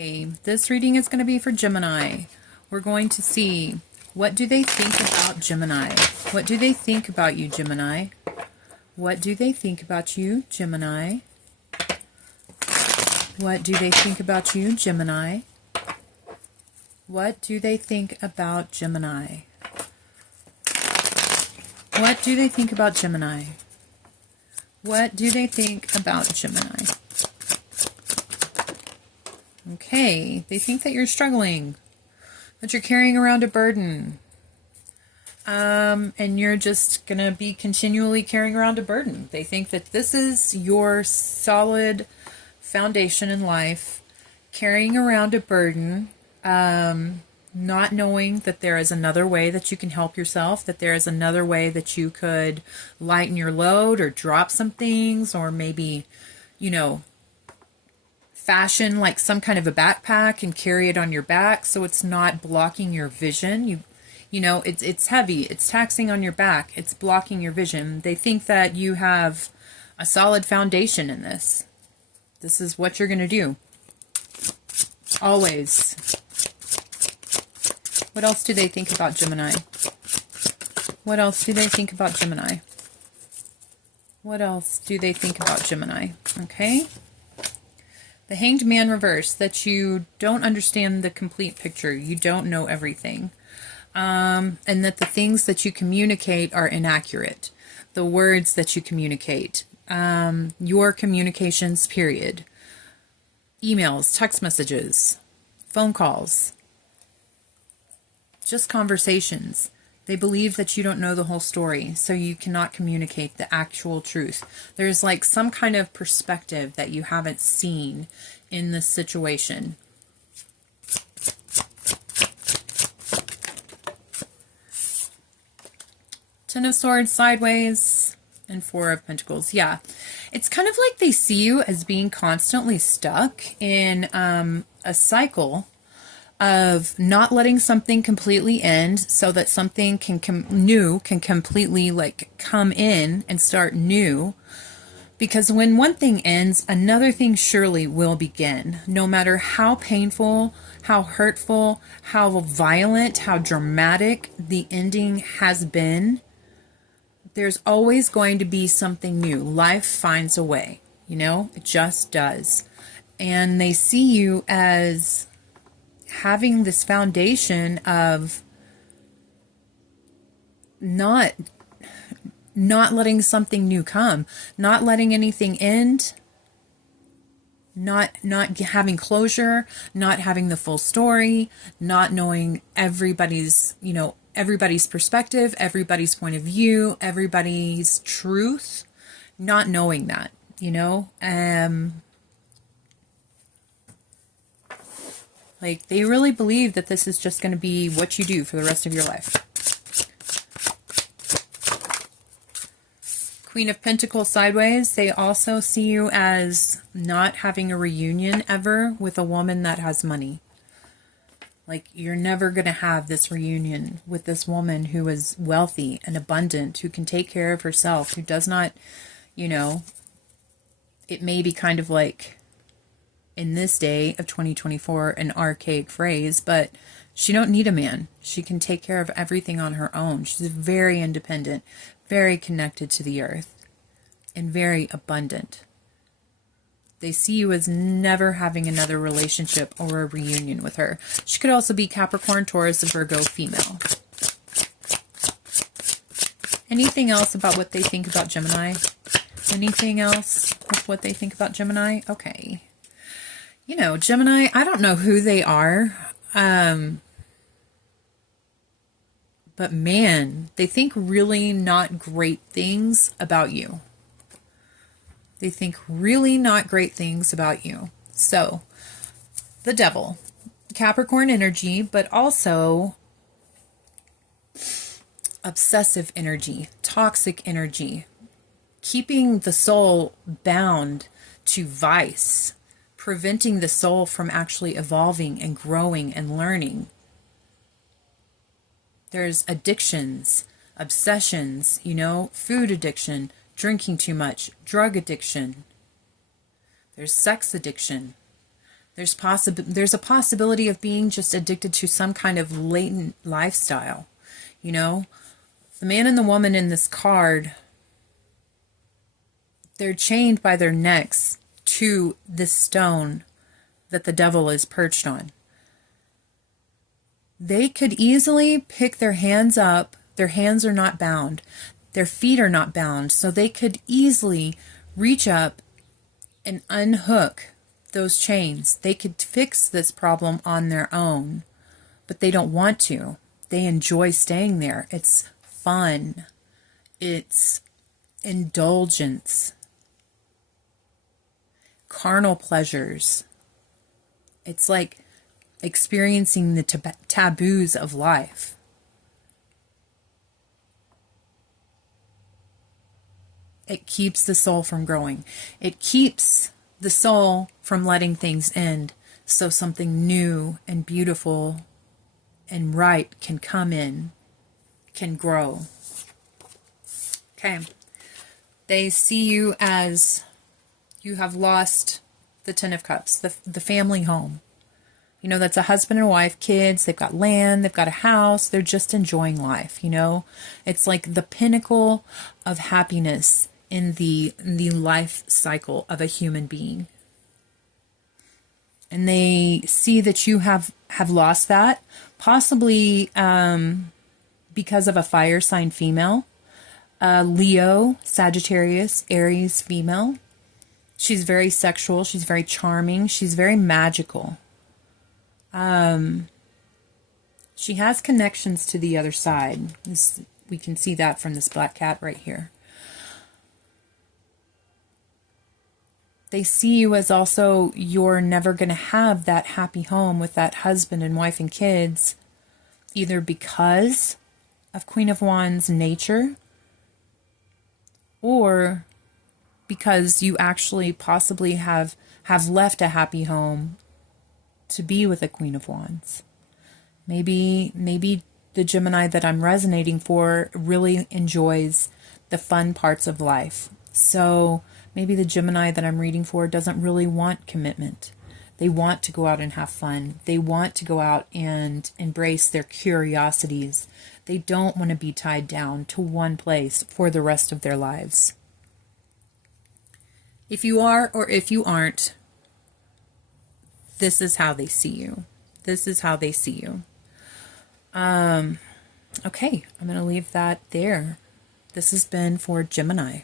Okay, this reading is going to be for Gemini. We're going to see, what do they think about Gemini? What do they think about you, Gemini? What do they think about you, Gemini? What do they think about you, Gemini? What do they think about Gemini? What do they think about Gemini? What do they think about Gemini? Okay, they think that you're struggling, that you're carrying around a burden, and you're just going to be continually carrying around a burden. They think that this is your solid foundation in life, carrying around a burden, not knowing that there is another way that you can help yourself, that there is another way that you could lighten your load or drop some things, or maybe, fashion like some kind of a backpack and carry it on your back so it's not blocking your vision. It's heavy, it's taxing on your back, it's blocking your vision. They think that you have a solid foundation in this. This is what you're going to do. Always. What else do they think about Gemini? What else do they think about Gemini? What else do they think about Gemini? Okay. The Hanged Man reverse, that you don't understand the complete picture. You don't know everything. And that the things that you communicate are inaccurate. The words that you communicate. Your communications, period. Emails, text messages, phone calls. Just conversations. They believe that you don't know the whole story, so you cannot communicate the actual truth. There's like some kind of perspective that you haven't seen in this situation. Ten of Swords sideways and Four of Pentacles. Yeah, it's kind of like they see you as being constantly stuck in a cycle of not letting something completely end so that something new can completely come in and start new. Because when one thing ends, another thing surely will begin. No matter how painful, how hurtful, how violent, how dramatic the ending has been, there's always going to be something new. Life finds a way, it just does. And they see you as having this foundation of not letting something new come, not letting anything end, not having closure, not having the full story, not knowing everybody's perspective, everybody's point of view, everybody's truth, not knowing that, they really believe that this is just going to be what you do for the rest of your life. Queen of Pentacles sideways. They also see you as not having a reunion ever with a woman that has money. You're never going to have this reunion with this woman who is wealthy and abundant, who can take care of herself, who does not, it may be kind of in this day of 2024, an archaic phrase, but she don't need a man. She can take care of everything on her own. She's very independent, very connected to the earth, and very abundant. They see you as never having another relationship or a reunion with her. She could also be Capricorn, Taurus, Virgo, female. Anything else about what they think about Gemini? Anything else with what they think about Gemini? Okay. Gemini, I don't know who they are, but man, they think really not great things about you. They think really not great things about you. So, the Devil, Capricorn energy, but also obsessive energy, toxic energy, keeping the soul bound to vice, preventing the soul from actually evolving and growing and learning. There's addictions, obsessions, food addiction, drinking too much, drug addiction. There's sex addiction. There's a possibility of being just addicted to some kind of latent lifestyle. You know, the man and the woman in this card, they're chained by their necks to this stone that the devil is perched on. They could easily pick their hands up. Their hands are not bound. Their feet are not bound. So they could easily reach up and unhook those chains. They could fix this problem on their own, but they don't want to. They enjoy staying there. It's fun. It's indulgence. Carnal pleasures. It's like experiencing the taboos of life. It keeps the soul from growing. It keeps the soul from letting things end so something new and beautiful and right can come in, can grow. Okay. They see you as you have lost the Ten of Cups, the family home. You know, that's a husband and wife, kids, they've got land, they've got a house, they're just enjoying life, you know. It's like the pinnacle of happiness in the life cycle of a human being. And they see that you have lost that, possibly because of a fire sign female, Leo, Sagittarius, Aries female. She's very sexual, she's very charming, she's very magical. She has connections to the other side. We can see that from this black cat right here. They see you as also you're never going to have that happy home with that husband and wife and kids, either because of Queen of Wands nature or because you actually possibly have left a happy home to be with a Queen of Wands. Maybe the Gemini that I'm resonating for really enjoys the fun parts of life. So maybe the Gemini that I'm reading for doesn't really want commitment. They want to go out and have fun. They want to go out and embrace their curiosities. They don't want to be tied down to one place for the rest of their lives. If you are or if you aren't, this is how they see you. This is how they see you. Okay, I'm going to leave that there. This has been for Gemini.